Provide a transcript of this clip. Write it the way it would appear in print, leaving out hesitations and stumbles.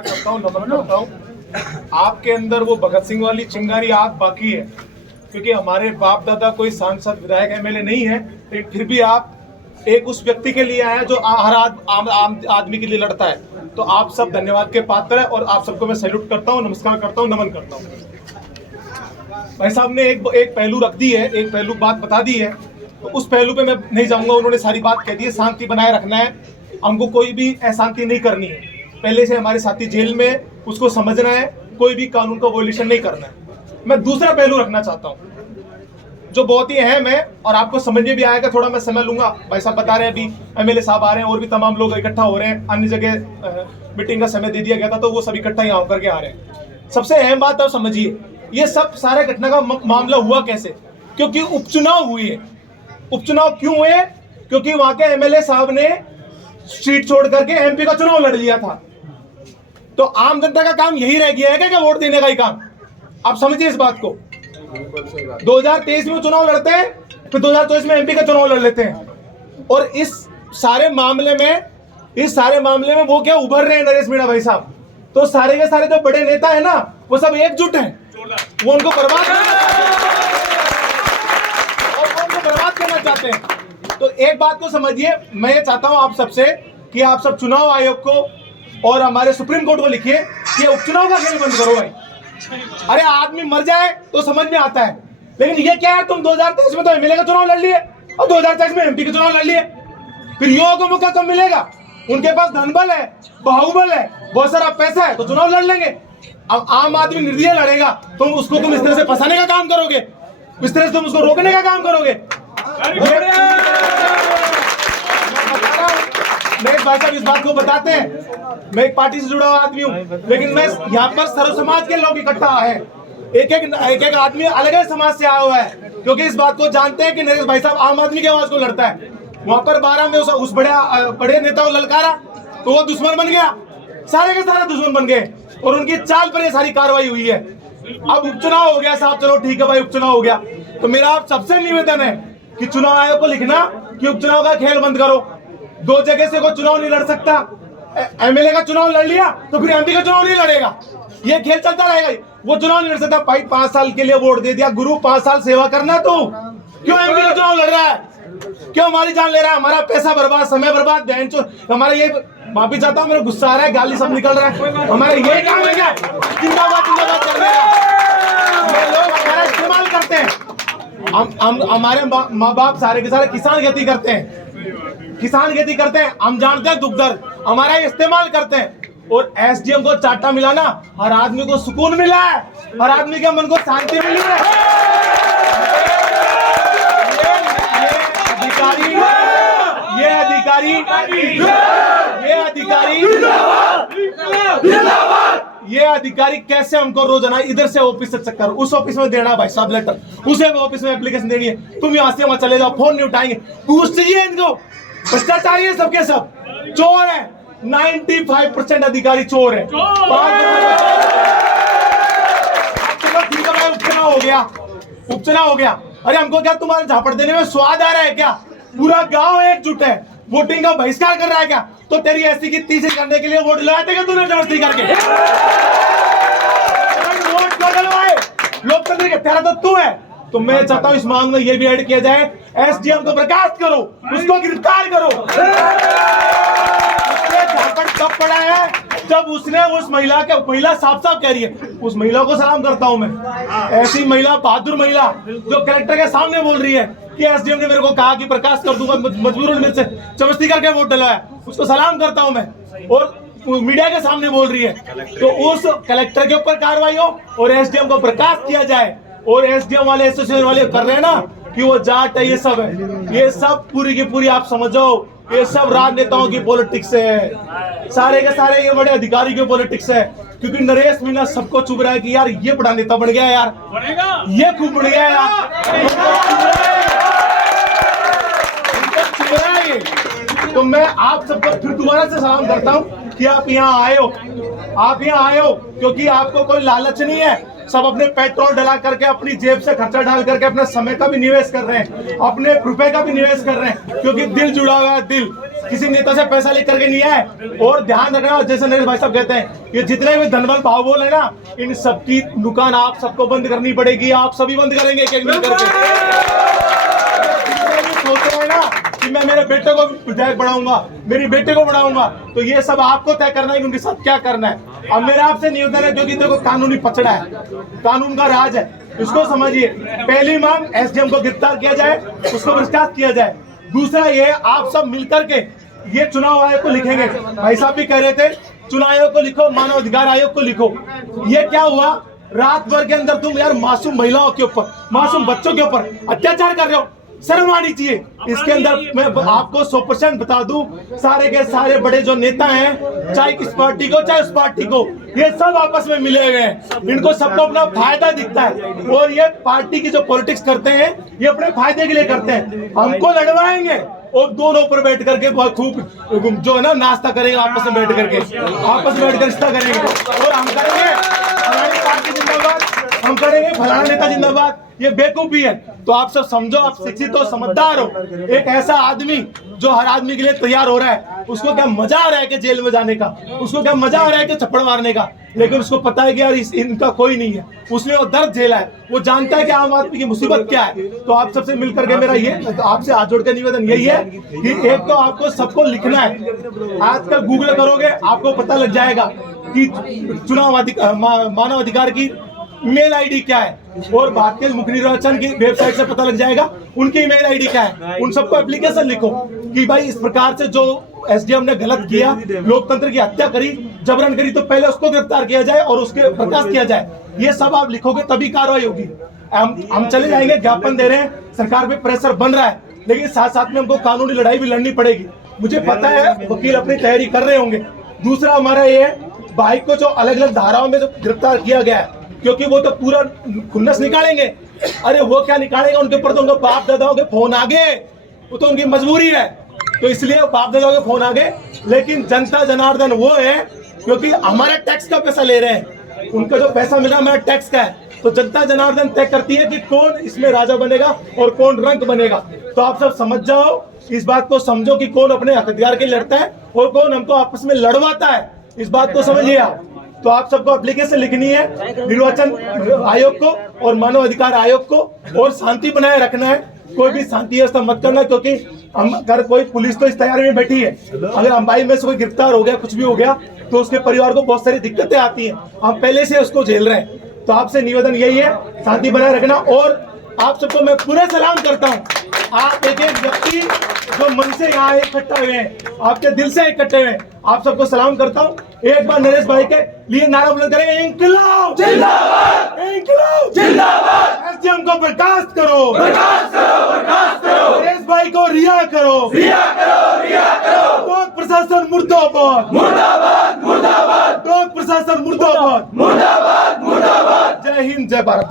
करता हूँ, नमन करता हूँ। आपके अंदर वो भगत सिंह वाली चिंगारी आग बाकी है, क्योंकि हमारे बाप दादा कोई सांसद विधायक एमएलए नहीं है, लेकिन फिर भी आप एक उस व्यक्ति के लिए आया जो हर आम आदमी के लिए लड़ता है। तो आप सब धन्यवाद के पात्र है और आप सबको मैं सैल्यूट करता हूँ, नमस्कार करता हूँ, नमन करता हूँ। भाई साहब ने एक पहलू रख दी है, एक पहलू बात बता दी है, तो उस पहलू पे मैं नहीं जाऊंगा। उन्होंने सारी बात कह दी है। शांति बनाए रखना है, हमको कोई भी अशांति नहीं करनी है। पहले से हमारे साथी जेल में, उसको समझना है, कोई भी कानून का वॉल्यूशन नहीं करना है। मैं दूसरा पहलू रखना चाहता हूँ जो बहुत ही अहम है और आपको समझ में भी आएगा। थोड़ा मैं समय लूंगा। भाई साहब बता रहे हैं अभी एमएलए साहब आ रहे हैं और भी तमाम लोग इकट्ठा हो रहे हैं। अन्य जगह मीटिंग का समय दे दिया गया था तो वो सब इकट्ठा यहाँ होकर के आ रहे हैं। सबसे अहम बात आप समझिए, ये सब सारे घटना का मामला हुआ कैसे? क्योंकि उपचुनाव हुए। उपचुनाव क्यों हुए? क्योंकि वहां के एमएलए साहब ने सीट छोड़ करके एमपी का चुनाव लड़ लिया था। तो आम जनता का काम यही रह गया है क्या वोट देने का ही काम? आप समझिए इस बात को। 2023 में चुनाव लड़ते हैं, फिर 2024 में एमपी का चुनाव लड़ लेते हैं। और इस सारे मामले में वो क्या उभर रहे हैं नरेश मीणा भाई साहब? तो सारे के सारे जो बड़े नेता है ना, वो सब एकजुट हैं। वो उनको बर्बाद करना चाहते हैं। तो एक बात को समझिए, मैं ये चाहता हूं आप सबसे कि आप सब चुनाव आयोग को और हमारे सुप्रीम कोर्ट को लिखिए कि उपचुनाव का खेल बंद करो भाई। अरे आदमी मर जाए तो समझ में आता है, लेकिन ये क्या है, तुम 2023 में तो एमएलए का चुनाव लड़ लिए और 2024 में एमपी का चुनाव लड़ लिए। फिर युवाओं को मौका कब मिलेगा? उनके पास धनबल है, बाहुबल है, बहुत सारा पैसा है, तो चुनाव लड़ लेंगे। अब आम आदमी निर्दलीय लड़ेगा, तुम इस तरह से फंसाने का काम करोगे, इस तरह से तुम उसको रोकने का काम करोगे। मैं भाई साहब इस बात को बताते हैं, मैं एक पार्टी से जुड़ा हुआ आदमी हूँ, लेकिन मैं यहाँ पर सर्व समाज के लोग इकट्ठा है। एक आदमी अलग अलग समाज से आया हुआ है, क्योंकि इस बात को जानते हैं कि नरेश भाई साहब आम आदमी की आवाज को लड़ता है। वहां पर 12 में उस बड़े नेता को ललकारा तो वो दुश्मन बन गया, सारे के सारे दुश्मन बन गए और उनकी चाल पर ये सारी कार्रवाई हुई है। अब उपचुनाव हो गया साहब, चलो ठीक है भाई, उपचुनाव हो गया, तो मेरा आप सबसे निवेदन है कि चुनाव आयोग को लिखना कि उपचुनाव का खेल बंद करो। 2 जगह से कोई चुनाव नहीं लड़ सकता। एमएलए का चुनाव लड़ लिया तो फिर एमपी का चुनाव नहीं लड़ेगा, ये खेल चलता रहेगा। वो चुनाव नहीं लड़ सकता। भाई 5 साल के लिए वोट दे दिया, गुरु 5 साल सेवा करना, तो क्यों एमपी का चुनाव लड़ रहा है? क्यों हमारी जान ले रहा है? हमारा पैसा बर्बाद, समय बर्बाद, बहन चो हमारा ये माफी चाहता हूँ, मेरा गुस्सा आ रहा है, गाली सब निकल रहा है। हमारा ये काम है क्या? जिंदाबाद जिंदाबाद चल रहा है। लोग हमारा इस्तेमाल करते हैं। हमारे माँ बाप सारे के सारे किसान खेती करते हैं, हम जानते हैं दुख दर्द, हमारा इस्तेमाल करते हैं। और एसडीएम को चाटा मिलाना, हर आदमी को सुकून मिला है, हर आदमी के मन को शांति मिली है। ये अधिकारी कैसे हमको रोजाना इधर से ऑफिस से चक्कर, उस ऑफिस में देना भाई साहब लेटर, उसे ऑफिस में एप्लीकेशन देनी है, तुम यहाँ से चले जाओ, फोन नहीं उठाएंगे, पूछ लीजिए इनको। भ्रष्टाचारी है सबके सब, चोर है, 95% अधिकारी चोर है। चलो ठीक है भाई, उपचुनाव हो गया। अरे हमको क्या तुम्हारे झापड़ देने में स्वाद आ रहा है क्या? पूरा गांव एकजुट है, वोटिंग का बहिष्कार कर रहा है क्या? तो तेरी ऐसी की तीसरी करने के लिए वोट लगाए थे क्या तूने जबरदस्ती करके? वोट क्यों डलवाए? लोकतंत्र के तेरा तो तू है। तो मैं चाहता हूं इस मांग में ये भी ऐड किया जाए, एसडीएम को बर्खास्त करो, उसको गिरफ्तार करो। झापड़ कब पड़ा है? जब उसने उस महिला साफ साफ कह रही है, उस महिला को सलाम करता हूं मैं, ऐसी महिला, बहादुर महिला जो कलेक्टर के सामने बोल रही है कि एसडीएम ने मेरे को कहा कि बर्खास्त कर दूंगा, मजबूरन मेरे से जबरदस्ती करके वोट डलवाया, उसको सलाम करता हूं मैं। और मीडिया के सामने बोल रही है, तो उस कलेक्टर के ऊपर कार्रवाई हो और एसडीएम को बर्खास्त किया जाए। और एसडीएम वाले, एसोसिएशन वाले कर रहे हैं ना कि वो जाट है, ये सब है, ये सब पूरी की पूरी आप समझो, ये सब राजनेताओं की पॉलिटिक्स है, सारे के सारे ये बड़े अधिकारी की पॉलिटिक्स है। क्योंकि नरेश मीणा सबको चुभ रहा है कि यार ये बड़ा नेता बन गया यार, ये खूब बढ़ गया यार, तो मैं आप सबको फिर दोबारा से सलाम करता हूं कि आप यहाँ आए हो, क्योंकि आपको कोई लालच नहीं है। सब अपने पेट्रोल डला करके, अपनी जेब से खर्चा डाल करके अपने समय का भी निवेश कर रहे हैं, अपने रुपए का भी निवेश कर रहे हैं, क्योंकि दिल जुड़ा हुआ है, दिल किसी नेता से पैसा लेकर के नहीं आए। और ध्यान रखना, जैसे नरेश भाई साहब कहते हैं, ये जितने भी धनबल बाहुबल है ना, इन सबकी दुकान आप सबको बंद करनी पड़ेगी। आप सभी बंद करेंगे एक एक मिल करके। सोच रहे हैं ना कि मैं मेरे बेटे को विधायक बढ़ाऊंगा, मेरी बेटे को बढ़ाऊंगा, तो ये सब आपको तय करना है कि उनके साथ क्या करना है। अब मेरा आपसे निवेदन है, क्योंकि देखो कानूनी पचड़ा है, कानून का राज है, इसको समझिए। पहली मांग एसडीएम को गिरफ्तार किया जाए, उसको बर्खास्त किया जाए। दूसरा ये आप सब मिलकर के ये चुनाव आयोग को लिखेंगे। भाई साहब भी कह रहे थे चुनाव आयोग को लिखो, मानव अधिकार आयोग को लिखो। ये क्या हुआ, रात भर के अंदर तुम यार मासूम महिलाओं के ऊपर, मासूम बच्चों के ऊपर अत्याचार कर रहे हो, शर्म आनी चाहिए। इसके अंदर मैं आपको 100% बता दूं, सारे के सारे बड़े जो नेता हैं, चाहे किस पार्टी को चाहे उस पार्टी को, ये सब आपस में मिले हुए हैं। इनको सबको अपना फायदा दिखता है, और ये पार्टी की जो पॉलिटिक्स करते हैं ये अपने फायदे के लिए करते हैं। हमको लड़वाएंगे और दोनों पर बैठ करके बहुत खूब जो है ना नाश्ता करेंगे, आपस में बैठ करके, आपस में बैठ कर रिश्ता करेंगे, और हम करेंगे फलानी पार्टी जिंदाबाद, हम करेंगे फलाना नेता जिंदाबाद। ये बेवकूफी है। तो आप सब समझो, आप शिक्षित हो, समझदार हो। एक ऐसा आदमी जो हर आदमी के लिए तैयार हो रहा है, उसको क्या मजा आ रहा है कि जेल में जाने का, उसको क्या मजा आ रहा है कि थप्पड़ मारने का, लेकिन उसको पता है कि यार इनका कोई नहीं है, उसने वो दर्द झेला है, वो जानता है कि आम आदमी की मुसीबत क्या है। तो आप सबसे मिलकर के मेरा ये आपसे हाथ जोड़ के निवेदन यही है कि एक तो आपको सबको लिखना है। आजकल गूगल करोगे आपको पता लग जाएगा कि मानव अधिकार की ईमेल आईडी क्या है, और भारतीय मुख्य निर्वाचन की वेबसाइट से पता लग जाएगा उनकी ईमेल आईडी क्या है। उन सबको एप्लीकेशन लिखो कि भाई इस प्रकार से जो एसडीएम ने गलत किया, लोकतंत्र की हत्या करी, जबरन करी, तो पहले उसको गिरफ्तार किया जाए और उसके बर्खास्त किया जाए। ये सब आप लिखोगे तभी कार्रवाई होगी। हम चले जाएंगे, ज्ञापन दे रहे हैं, सरकार पे प्रेशर बन रहा है, लेकिन साथ साथ में हमको कानूनी लड़ाई भी लड़नी पड़ेगी। मुझे पता है वकील अपनी तैयारी कर रहे होंगे। दूसरा हमारा ये है, भाई को जो अलग अलग धाराओं में जो गिरफ्तार किया गया है, क्योंकि वो तो पूरा खुन्नस निकालेंगे। अरे वो क्या निकालेंगे, उनके ऊपर तो उनके बाप दादाओं के फोन आ गए, वो तो उनकी मजबूरी है, तो इसलिए बाप दादाओं के फोन आ गए। लेकिन जनता जनार्दन वो है, क्योंकि हमारे टैक्स का पैसा ले रहे हैं, उनका जो पैसा मिला हमारा टैक्स का है, तो जनता जनार्दन तय करती है कि कौन इसमें राजा बनेगा और कौन रंक बनेगा। तो आप सब समझ जाओ, इस बात को समझो कि कौन अपने हक अधिकार के लिए लड़ता है और कौन हमको आपस में लड़वाता है, इस बात को समझिए आप। तो आप सबको एप्लीकेशन लिखनी है निर्वाचन आयोग को और मानव अधिकार आयोग को, और शांति बनाए रखना है। कोई भी शांति व्यवस्था मत करना, क्योंकि हम अगर कोई पुलिस तो इस तैयारी में बैठी है, अगर अंबाई में से कोई गिरफ्तार हो गया, कुछ भी हो गया, तो उसके परिवार को बहुत सारी दिक्कतें आती हैं। हम पहले से उसको झेल रहे हैं। तो आपसे निवेदन यही है, शांति बनाए रखना। और आप सबको मैं पूरा सलाम करता हूँ। आप एक एक व्यक्ति जो मन से यहाँ इकट्ठा हुए हैं, आपके दिल से इकट्ठे हुए हैं, आप सबको सलाम करता हूँ। एक बार नरेश भाई के लिए नारा बुलंद करें, इंकलाब जिंदाबाद, इंकलाब जिंदाबाद, एसडीएम को बर्खास्त करो, बर्खास्त करो, बर्खास्त करो, नरेश भाई को रिहा करो, रिहा करो, रिहा करो, लोक प्रशासन मुर्दाबाद, मुर्दाबाद, मुर्दाबाद, लोक प्रशासन मुर्दाबाद, मुर्दाबाद, मुर्दाबाद। जय हिंद, जय भारत।